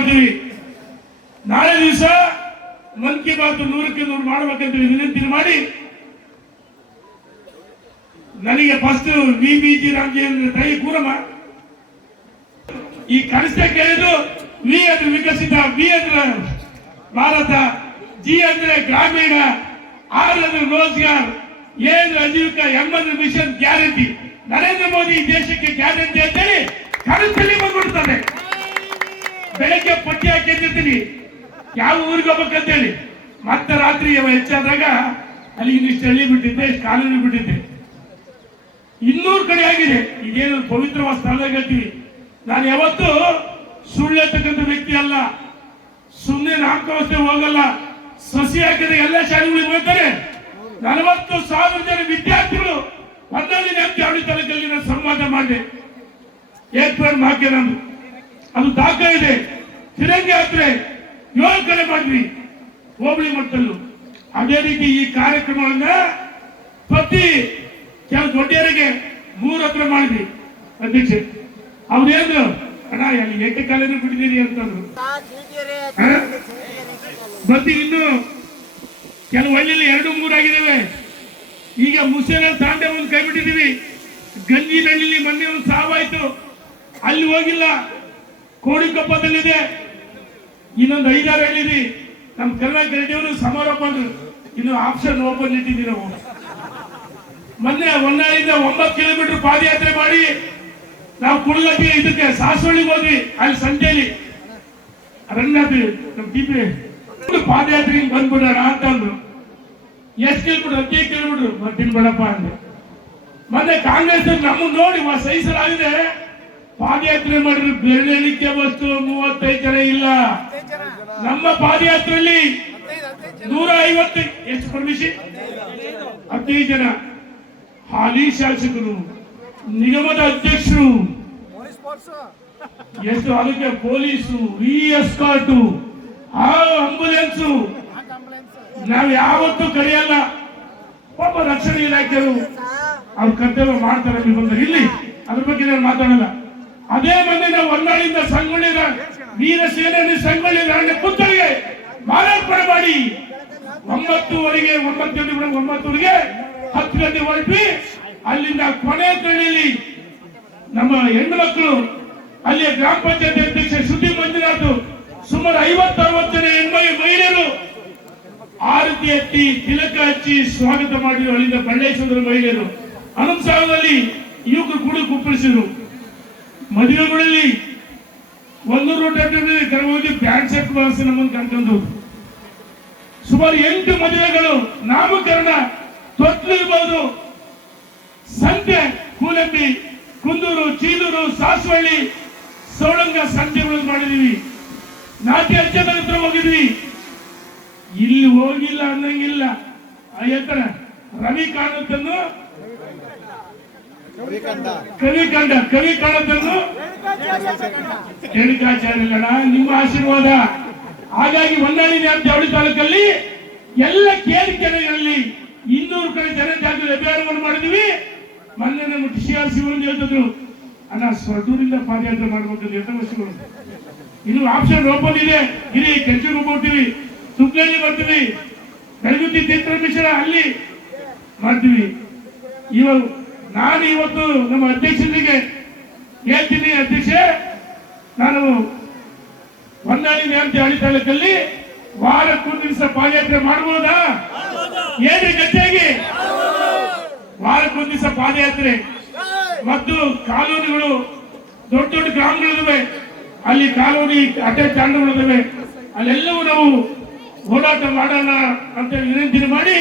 ಮಾಡ್ತೀವಿ. ನಾಳೆ ದಿವಸ ಮನ್ ಕಿ ಬಾತ್ 100ಕ್ಕೆ 100 ಮಾಡ್ಬೇಕಂತ ವಿನಂತಿ ಮಾಡಿ ನನಗೆ ಫಸ್ಟ್ VBG ರಾಮಚಂದ್ರ ತಾಯಿ ಕೂರಮ್ಮ ಈ ಕನಸ ಕೇಳಿದ್ರು. ವಿ ಅಂದ್ರೆ ವಿಕಸಿತ, ಬಿ ಅಂದ್ರೆ ಭಾರತ, ಜಿ ಅಂದ್ರೆ ಗ್ರಾಮೀಣ, ಆರ್ ಅಂದ್ರೆ ರೋಜ್ಗಾರ್, ಎ ಅಂದ್ರೆ ಆಜೀವಿಕ, ಎಂ ಅಂದ್ರೆ ಮಿಷನ್ ಗ್ಯಾರಂಟಿ. ನರೇಂದ್ರ ಮೋದಿ ದೇಶಕ್ಕೆ ಗ್ಯಾರಂಟಿ ಅಂತೇಳಿ ಕನಸಲ್ಲಿ ಬಂದ್ಬಿಡ್ತಾರೆ. ಬೆಳಗ್ಗೆ ಪಟ್ಟಿ ಹಾಕಿರ್ತೀನಿ ಯಾವ ಊರಿಗೆ ಹೋಗ್ಬೇಕಂತೇಳಿ. ಮತ್ತೆ ರಾತ್ರಿ ಹೆಚ್ಚಾದಾಗ ಅಲ್ಲಿ ಇನ್ನಿಷ್ಟು ಹಳ್ಳಿ ಬಿಟ್ಟಿದ್ದೆ, ಕಾಲೋನಿ ಬಿಟ್ಟಿದ್ದೆ. 200 ಕಡೆ ಆಗಿದೆ. ಇದೇನು ಪವಿತ್ರವಾದ ಸ್ಥಳದಾಗ ಹೇಳ್ತೀವಿ. ನಾನು ಯಾವತ್ತೂ ಸುಳ್ಳು ಹೇಳ್ತಕ್ಕಂಥ ವ್ಯಕ್ತಿ ಅಲ್ಲ. ಸುಮ್ಮನೆ ನಾಮಕಾವಸ್ಥೆ ಹೋಗಲ್ಲ. ಸಸಿ ಹಾಕಿದ ಎಲ್ಲ ಶಾಲೆಗಳಿಗೆ ಹೋಗ್ತಾರೆ. 40,000 ಜನ ವಿದ್ಯಾರ್ಥಿಗಳು 11ನೇ ಜಾವಳಿ ತಾಲೂಕಲ್ಲಿ ನಾನು ಸಂವಾದ ಮಾಡಿದೆ. ಏರ್ಪೇರ್ ಹಾಕಿ ನಮ್ದು ಅದು ದಾಖಲೆ ಇದೆ. ತಿರಂಗಿ ಯಾತ್ರೆ 7 ಕಡೆ ಮಾಡಿದ್ವಿ ಹೋಬಳಿ ಮಟ್ಟದಲ್ಲೂ. ಅದೇ ರೀತಿ ಈ ಕಾರ್ಯಕ್ರಮವನ್ನ ಪ್ರತಿ ಕೆಲವು ದೊಡ್ಡರಿಗೆ 3 ಹತ್ರ ಮಾಡಿದ್ವಿ. ಅಧ್ಯಕ್ಷೆ ಅವ್ರೇನು ಅಣ್ಣ ಅಲ್ಲಿ ಏಕಕಾಲನೂ ಬಿಟ್ಟಿದ್ದೀರಿ ಅಂತಂದ್ರು. ಮತ್ತೆ ಇನ್ನು ಕೆಲವು ಹಳ್ಳಿಯಲ್ಲಿ 2-3 ಆಗಿದ್ದಾವೆ. ಈಗ ಮುಸೇನಲ್ಲಿ ತಾಂಡೆ ಒಂದು ಕೈ ಬಿಟ್ಟಿದ್ದೀವಿ. ಗಂಜಿನಹಳ್ಳಿ ಮೊನ್ನೆ ಒಂದು ಸಾವಾಯ್ತು, ಅಲ್ಲಿ ಹೋಗಿಲ್ಲ. ಕೋಡಿಕೊಪ್ಪದಲ್ಲಿದೆ, ಇನ್ನೊಂದು 5-6 ಹಳ್ಳಿದೆ. ನಮ್ಮ ಕರ್ನಾಟಕ ರೆಡ್ಡಿಯವರು ಸಮಾರೋಪ ಅಂದ್ರು. ಇನ್ನು ಆಪ್ಷನ್ ಓಪನ್ ಇಟ್ಟಿದ್ದೀವಿ ನಾವು. ಮೊನ್ನೆ ಹೊನ್ನಾಳಿಂದ 9 ಕಿಲೋಮೀಟರ್ ಪಾದಯಾತ್ರೆ ಮಾಡಿ ನಾವು ಕುಳಗಟ್ಟಿ ಇದಕ್ಕೆ ಸಾಸವಳ್ಳಿಗೆ ಹೋದ್ವಿ. ಅಲ್ಲಿ ಸಂಜೆಯಲ್ಲಿ ರಂಗನಾಥ್ ನಮ್ಮ ಟಿಪಿ ಪಾದಯಾತ್ರೆಗೆ ಬಂದ್ಬಿಡೋಣ ಅಂತಂದ್ರು. ಎಷ್ಟು ಕಿಲೋಮೀಟರ್? 15 ಕಿಲೋಮೀಟರ್. ಬರ್ತೀನಿ ಬೇಡಪ್ಪ ಅಂದ್ರು. ಮೊನ್ನೆ ಕಾಂಗ್ರೆಸ್ ನಮ್ಮನ್ನು ನೋಡಿ ಸಹಿಸಲಾಗಿದೆ. ಪಾದಯಾತ್ರೆ ಮಾಡಿದ್ರು. ಬೆರಳಿಕೆ ವಸ್ತು 35 ಜನ ಇಲ್ಲ. ನಮ್ಮ ಪಾದಯಾತ್ರೆಯಲ್ಲಿ 150 ಎಷ್ಟು ಪರ್ಮಿಷನ್ 15 ಜನ. ಹಾಲಿ ಶಾಸಕರು, ನಿಗಮದ ಅಧ್ಯಕ್ಷರು, ಎಷ್ಟು ಅದಕ್ಕೆ ಪೊಲೀಸು, ಎಸ್ಕಾರ್ಟು, ಆಂಬುಲೆನ್ಸು. ನಾವು ಯಾವತ್ತೂ ಕರೆಯಲ್ಲ. ಪಾಪ ರಕ್ಷಣಾ ಇಲಾಖೆಯವರು ಅವ್ರ ಕರ್ತವ್ಯ ಮಾಡ್ತಾರೆ. ಅಲ್ಲಿ ಬಂದ್ರೆ ಇಲ್ಲಿ ಅದ್ರ ಬಗ್ಗೆ ನಾನು ಮಾತಾಡಲ್ಲ. ಅದೇ ಮೊನ್ನೆ ನಾವು ಹೊನ್ನಾಳಿಂದ ಸಂಗೊಳ್ಳಿ ವೀರ ಸೇನೆ ಸಂಗೊಳ್ಳಿ ರಾಣಿ ಪುತ್ಥಳಿಗೆ ಮಾಲಾರ್ಪಣೆ ಮಾಡಿ 9:30ಗೆ 9:00ಗೆ 10 ಗಂಟೆ ಹೊರಟ್ವಿ. ಅಲ್ಲಿಂದ ಕೊನೆ ಕಳ್ಳಿಯಲ್ಲಿ ನಮ್ಮ ಹೆಣ್ಣು ಮಕ್ಕಳು, ಅಲ್ಲಿ ಗ್ರಾಮ ಪಂಚಾಯತ್ ಅಧ್ಯಕ್ಷ ಶ್ರುತಿ ಮಂಜುನಾಥ್, ಸುಮಾರು 50-60 ಜನ ಮಹಿಳೆಯರು ಆರತಿ ಎತ್ತಿ ತಿಲಕ ಹಚ್ಚಿ ಸ್ವಾಗತ ಮಾಡಿದ್ರು. ಅಲ್ಲಿಂದ ಬಳ್ಳೇಶ್ವರ ಮಹಿಳೆಯರು ಅನಂತಸಾಗರದಲ್ಲಿ ಯುವಕರು ಕೂಡ ಕುಪ್ಪಳಿಸಿದ್ರು. ಮದುವೆಗಳಲ್ಲಿ 100 ರೋಟಲ್ಲಿ ಕರೆಗೋಗಿ ಬ್ಯಾಂಡ್ ಸೆಟ್ ಬಳಸಿ ನಮ್ಮನ್ನು ಕರ್ಕೊಂಡು ಸುಮಾರು 8 ಮದುವೆಗಳು, ನಾಮಕರಣ, ತೊಟ್ಲಿರ್ಬೋದು, ಸಂತೆ, ಕೂಲಂಬಿ, ಕುಂದೂರು, ಚೀಲೂರು, ಸಾಸವಳ್ಳಿ, ಸೌಳಂಗ ಸಂತೆಗಳನ್ನು ಮಾಡಿದೀವಿ. ನಾಟ್ಯ ಹಚ್ಚದ ಹತ್ರ ಹೋಗಿದ್ವಿ. ಇಲ್ಲಿ ಹೋಗಿಲ್ಲ ಅನ್ನಂಗಿಲ್ಲ. ಹೇಳ್ತಾರೆ ರವಿ ಕಾಣತನ್ನು ಕವಿ ಕಾಣತನ್ನು ರೇಣುಕಾಚಾರ್ಯಲ್ಲ ನಿಮ್ಮ ಆಶೀರ್ವಾದ. ಹಾಗಾಗಿ ಹೊನ್ನಾಳಿ ಜಾವಳಿ ತಾಲೂಕಲ್ಲಿ ಎಲ್ಲ ಕೇರಿಕೆರೆಗಳಲ್ಲಿ 200 ಕಡೆ ಜನಜಾಗೃತಿ ಅಭಿಯಾನವನ್ನು ಮಾಡಿದ್ವಿ. ಮೊನ್ನೆ ನಮ್ಮ TRC ಹೇಳ್ತಿದ್ರು, ಅಣ್ಣ ಸ್ವರ್ಧೂರಿಂದ ಪಾದಯಾತ್ರೆ ಮಾಡ್ಬೇಕಂದ್ರೆ 2 ವರ್ಷಗಳು. ಇನ್ನು ಆಪ್ಷನ್ ಓಪನ್ ಇದೆ. ಗಿರಿ ಕೆಂಚೂರು ಹೋಗ್ತೀವಿ, ತುಪ್ಲಳ್ಳಿ ಬರ್ತೀವಿ, ಬೆಳಗುತ್ತಿ ತೀರ್ಥ ಮಿಶ್ರ ಅಲ್ಲಿ ಮಾಡ್ತೀವಿ. ಇವಾಗ ನಾನು ಇವತ್ತು ನಮ್ಮ ಅಧ್ಯಕ್ಷರಿಗೆ ಹೇಳ್ತೀನಿ, ಅಧ್ಯಕ್ಷೆ ನಾನು ಹೊನ್ನಾಳಿ ಜಾವಳಿ ತಾಲೂಕಲ್ಲಿ ವಾರಕ್ಕೊಂದು ದಿವಸ ಪಾದಯಾತ್ರೆ ಮಾಡಬಹುದಾ? ಏನೇ ಗಟ್ಟಿಯಾಗಿ ವಾರಕ್ಕೊಂದು ದಿವಸ ಪಾದಯಾತ್ರೆ. ಮತ್ತು ಕಾಲೋನಿಗಳು, ದೊಡ್ಡ ದೊಡ್ಡ ಗ್ರಾಮಗಳಿವೆ, ಅಲ್ಲಿ ಕಾಲೋನಿ ಅಟ್ಯಾಚ್ ತಾಂಡಗಳಿವೆ, ಅಲ್ಲೆಲ್ಲವೂ ನಾವು ಹೋರಾಟ ಮಾಡೋಣ ಅಂತ ವಿನಂತಿ ಮಾಡಿ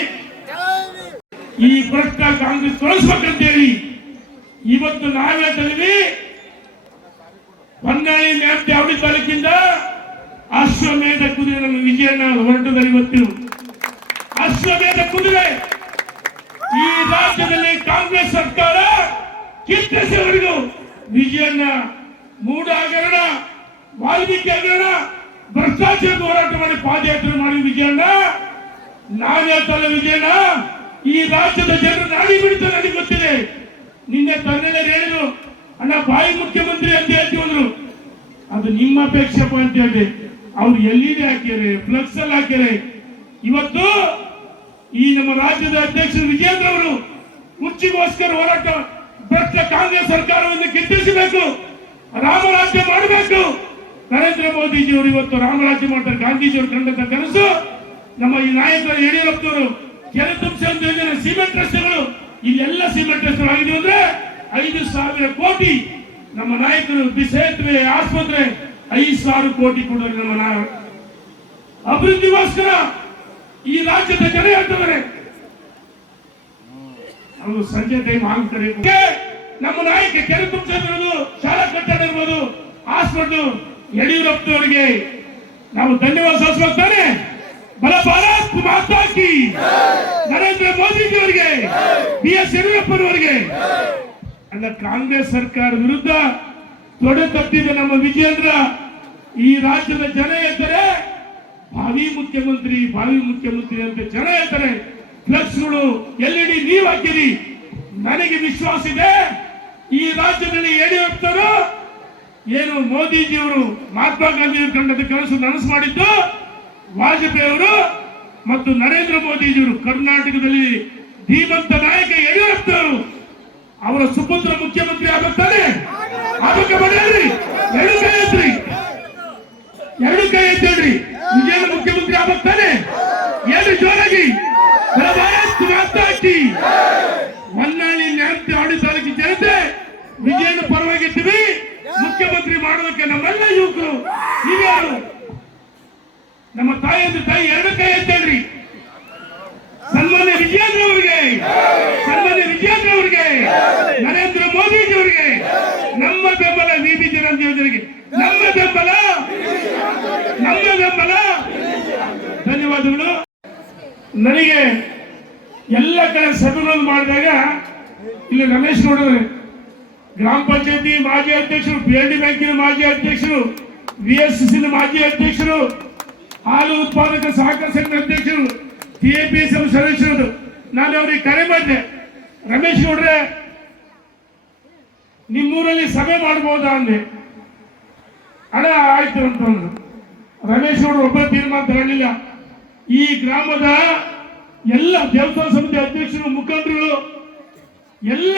ಈ ಭ್ರಷ್ಟ ಕಾಂಗ್ರೆಸ್ ತೊಳಸ್ಬೇಕಂತೇಳಿ ಇವತ್ತು ನಾವೇ ತಿಳಿವಿ. ಹೊನ್ನಾಳಿ ಜಾವಳಿ ತಾಲೂಕಿಂದ ಅಶ್ವಮೇಧ ಕುದುರೆ ನಮ್ಮ ವಿಜಯಣ್ಣ ಹೊರಟದಲ್ಲಿ ಇವತ್ತು ಅಶ್ವಮೇಧ ಕುದುರೆ ಈ ರಾಜ್ಯದಲ್ಲಿ ಕಾಂಗ್ರೆಸ್ ಸರ್ಕಾರ ಕಿತ್ತಿಸಿವರೆಗೂ ವಿಜಯಣ್ಣ ಮೂಢ ಹಗರಣ, ವಾಲ್ಮೀಕಿ ಹಗರಣ, ಭ್ರಷ್ಟಾಚಾರ ಹೋರಾಟ ಮಾಡಿ ಪಾದಯಾತ್ರೆ ಮಾಡಿ ವಿಜಯಣ್ಣ. ನಾನು ಹೇಳ್ತಲ್ಲ ವಿಜಯಣ್ಣ, ಈ ರಾಜ್ಯದ ಜನರು ನಾಡಿ ಬಿಡ್ತ ನನಗೆ ಗೊತ್ತಿದೆ. ನಿನ್ನೆ ತನ್ನೆಲ್ಲ ಹೇಳಿದ್ರು, ಅಣ್ಣ ಬಾಯಿ ಮುಖ್ಯಮಂತ್ರಿ ಅಂತ ಹೇಳ್ತೀವಂದ್ರು. ಅದು ನಿಮ್ಮ ಅಪೇಕ್ಷೆ ಅಂತ ಹೇಳಿ ಅವ್ರು ಎಲ್ಲಿದೆ ಹಾಕ್ಯಾರೆ, ಫ್ಲೆಕ್ಸ್ ಅಲ್ಲಿ ಹಾಕ್ಯಾರೆ. ಇವತ್ತು ಈ ನಮ್ಮ ರಾಜ್ಯದ ಅಧ್ಯಕ್ಷರು ವಿಜೇಂದ್ರ ಅವರು ಕುರ್ಚಿಗೋಸ್ಕರ ಹೋರಾಟ ಭ್ರಷ್ಟ ಕಾಂಗ್ರೆಸ್ ಸರ್ಕಾರವನ್ನು ಕಿತ್ತಿರಿಸಬೇಕು, ರಾಮರಾಜ್ಯ ಮಾಡಬೇಕು. ನರೇಂದ್ರ ಮೋದಿಜಿಯವರು ಇವತ್ತು ರಾಮರಾಜ್ಯ ಮಾಡ್ತಾರೆ. ಗಾಂಧೀಜಿಯವರು ಕಂಡಂತ ಕನಸು ನಮ್ಮ ಈ ನಾಯಕರು ಯಡಿಯೂರಪ್ಪನವರು ಕೆರೆ ತುಂಬಿಸುವಂತ ಯೋಜನೆ, ಸಿಮೆಂಟ್ ರಸ್ತೆಗಳು, ಇಲ್ಲೆಲ್ಲ ಸಿಮೆಂಟ್ ರಸ್ತೆಗಳು ಆಗಿವೆ ಅಂದ್ರೆ 5,000 ಕೋಟಿ ನಮ್ಮ ನಾಯಕರು ಸೇತುವೆ, ಆಸ್ಪತ್ರೆ 5,000 ಕೋಟಿ ಕೊಡೋರು ನಮ್ಮ ಅಭಿವೃದ್ಧಿಗೋಸ್ಕರ ಈ ರಾಜ್ಯದ ಜನ ಹೇಳ್ತಿದ್ದಾರೆ. ಅವರು ಸಂಜೆ ಟೈಮ್ ಆಗ್ತಾರೆ. ನಮ್ಮ ನಾಯಕ ಕೆರೆ ತುಂಬಿಸೋದಿರ್ಬೋದು, ಶಾಲಾ ಕಟ್ಟಡ ಇರ್ಬೋದು, ಹಾಸ್ಪಿಟಲ್, ಯಡಿಯೂರಪ್ಪನವರಿಗೆ ನಾವು ಧನ್ಯವಾದ ಸಲ್ಲಿಸಬೇಕಾನೆ. ಬಲ ಭಾರತ್ ಮಾತಾ ಕಿ, ನರೇಂದ್ರ ಮೋದಿಜಿ ಅವರಿಗೆ, BS ಯಡಿಯೂರಪ್ಪನವರಿಗೆ. ಅಲ್ಲ, ಕಾಂಗ್ರೆಸ್ ಸರ್ಕಾರ ವಿರುದ್ಧ ತೊಡೆ ತಪ್ಪಿದ ನಮ್ಮ ವಿಜೇಂದ್ರ ಈ ರಾಜ್ಯದ ಜನ ಹೇಳ್ತಾರೆ ಭಾವಿ ಮುಖ್ಯಮಂತ್ರಿ ಅಂತ ಜನ ಹೇಳ್ತಾರೆ. ಫ್ಲೆಕ್ಸ್ಗಳು LED ನೀವು ಹಾಕಿರಿ. ನನಗೆ ವಿಶ್ವಾಸ ಇದೆ ಈ ರಾಜ್ಯದಲ್ಲಿ ಯಡಿಯೂರಪ್ಪನವರು ಏನು ಮೋದಿಜಿಯವರು ಮಹಾತ್ಮ ಗಾಂಧಿಯವರು ಕಂಡದ ಕೆಲಸ ನನಸು ಮಾಡಿದ್ದು, ವಾಜಪೇಯಿ ಅವರು ಮತ್ತು ನರೇಂದ್ರ ಮೋದಿಜಿಯವರು ಕರ್ನಾಟಕದಲ್ಲಿ ಧೀಮಂತ ನಾಯಕ ಯಡಿಯೂರಪ್ಪನವರು ಅವರ ಸುಪುತ್ರ ಮುಖ್ಯಮಂತ್ರಿ ಆಗುತ್ತಾರೆ. ಆಗಕ್ಕೆ ಬನ್ನಿ, ಎರಡು ಕೈ ಎತ್ತೇಳ್ರಿ. ವಿಜಯನ ಮುಖ್ಯಮಂತ್ರಿ ಆಗುತ್ತಾನೆ. ಏನು ಜೋರಾಗಿ ಹೊನ್ನಾಳಿ ನ್ಯಾಮತಿ ಆಡಿ ತಾಲೂಕಿನ ಜನತೆ ವಿಜಯನ ಪರವಾಗಿರ್ತೀವಿ. ಮುಖ್ಯಮಂತ್ರಿ ಮಾಡೋದಕ್ಕೆ ನಮ್ಮೆಲ್ಲ ಯುವಕರು ಹಿರಿಯರು, ನಮ್ಮ ತಾಯಿ ಎರಡು ಕೈ ಎತ್ತೇಳ್ರಿ. ಸನ್ಮಾನ್ಯ ವಿಜೇಂದ್ರ ಅವರಿಗೆ, ನರೇಂದ್ರ ಮೋದಿಜಿ ಅವರಿಗೆ ನಮ್ಮ ಬೆಂಬಲ. VBG ಯೋಜನೆಗೆ ನಮ್ಮ ಬೆಂಬಲ. ಧನ್ಯವಾದಗಳು. ನನಗೆ ಎಲ್ಲ ಕಡೆ ಸಭೆಗಳನ್ನು ಮಾಡಿದಾಗ ಇಲ್ಲಿ ರಮೇಶ್ ಗೌಡರು ಗ್ರಾಮ ಪಂಚಾಯತಿ ಮಾಜಿ ಅಧ್ಯಕ್ಷರು, PLD ಬ್ಯಾಂಕಿನ ಮಾಜಿ ಅಧ್ಯಕ್ಷರು, VSC ಮಾಜಿ ಅಧ್ಯಕ್ಷರು, ಹಾಲು ಉತ್ಪಾದಕ ಸಹಕಾರ ಸಂಘದ ಅಧ್ಯಕ್ಷರು, TAPSM ಸದಸ್ಯರು. ನಾನು ಅವರಿಗೆ ಕರೆ ಮಾಡಿದೆ, ರಮೇಶ್ ಗೌಡ್ರೆ ನಿಮ್ಮೂರಲ್ಲಿ ಸಭೆ ಮಾಡಬಹುದಾ ಅಂದೆ. ಹಣ ಆಯ್ತು ಅಂತಂದ್ರು. ರಮೇಶ್ ಗೌಡ್ರು ಒಬ್ಬ ತೀರ್ಮಾನ ತಗೊಂಡಿಲ್ಲ. ಈ ಗ್ರಾಮದ ಎಲ್ಲ ದೇವಸ್ಥಾನ ಸಮಿತಿ ಅಧ್ಯಕ್ಷರು, ಮುಖಂಡರುಗಳು, ಎಲ್ಲ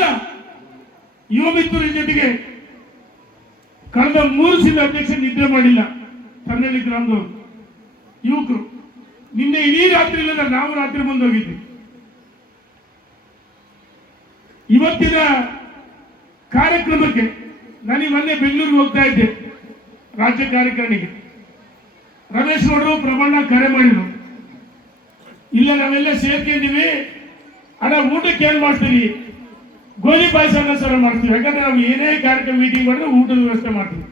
ಯುವ ಮಿತ್ರರ ಜೊತೆಗೆ ಕಳೆದ 3 ದಿನ ಅಧ್ಯಕ್ಷ ನಿದ್ರೆ ಮಾಡಿಲ್ಲ. ಕನ್ನಡಿ ಗ್ರಾಮದವರು ಯುವಕರು ನಿನ್ನೆ ಇಡೀ ರಾತ್ರಿ ಇಲ್ಲ, ನಾವು ರಾತ್ರಿ ಬಂದು ಹೋಗಿದ್ವಿ. ಇವತ್ತಿನ ಕಾರ್ಯಕ್ರಮಕ್ಕೆ ನಾನು ಮೊನ್ನೆ ಬೆಂಗಳೂರಿಗೆ ಹೋಗ್ತಾ ಇದ್ದೆ ರಾಜ್ಯ ಕಾರ್ಯಕಾರಿಣಿಗೆ. ರಮೇಶ್ ಗೌಡರು ಪ್ರಮಾಣ ಕರೆ ಮಾಡಿದ್ರು, ಇಲ್ಲ ನಾವೆಲ್ಲ ಸೇರ್ಕೊಂಡಿವಿ, ಅಣ್ಣ ಊಟಕ್ಕೆ ಏನ್ ಮಾಡ್ತೀವಿ, ಗೋಧಿ ಪಾಯಸ ಸರ ಮಾಡ್ತೀವಿ, ಯಾಕಂದ್ರೆ ನಾವು ಏನೇ ಕಾರ್ಯಕ್ರಮ ಮೀಟಿಂಗ್ ಮಾಡಿದ್ರೆ ಊಟದ ವ್ಯವಸ್ಥೆ ಮಾಡ್ತೀವಿ.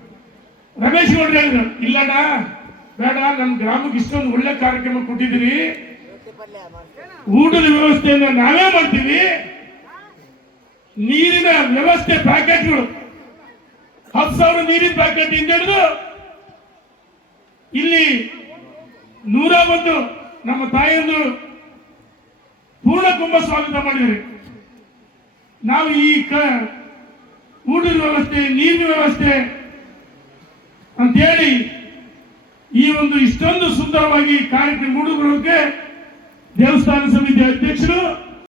ರಮೇಶ್ ಗೌಡ್ರು ಹೇಳಿದ್ರು, ಇಲ್ಲಣ್ಣ ಬೇಡ, ನಮ್ಮ ಗ್ರಾಮಕ್ಕೆ ಇಷ್ಟೊಂದು ಒಳ್ಳೆ ಕಾರ್ಯಕ್ರಮ ಕೊಟ್ಟಿದ್ದೀರಿ, ಊಟದ ವ್ಯವಸ್ಥೆಯನ್ನು ನಾವೇ ಮಾಡ್ತೀವಿ, ನೀರಿನ ವ್ಯವಸ್ಥೆ ಪ್ಯಾಕೆಟ್ಗಳು 10,000 ನೀರಿನ ಪ್ಯಾಕೆಟ್ ಇಂದ ಹಿಡಿದು ಇಲ್ಲಿ 101 ನಮ್ಮ ತಾಯಿಯಂದು ಪೂರ್ಣ ಕುಂಭ ಸ್ವಾಗತ ಮಾಡಿದ್ದಾರೆ. ನಾವು ಈ ಊಟದ ವ್ಯವಸ್ಥೆ, ನೀರಿನ ವ್ಯವಸ್ಥೆ ಅಂತೇಳಿ ಈ ಒಂದು ಇಷ್ಟೊಂದು ಸುಂದರವಾಗಿ ಕಾರ್ಯಕ್ರಮ ಮೂಡಿಬರೋಕೆ ದೇವಸ್ಥಾನ ಸಮಿತಿ ಅಧ್ಯಕ್ಷರು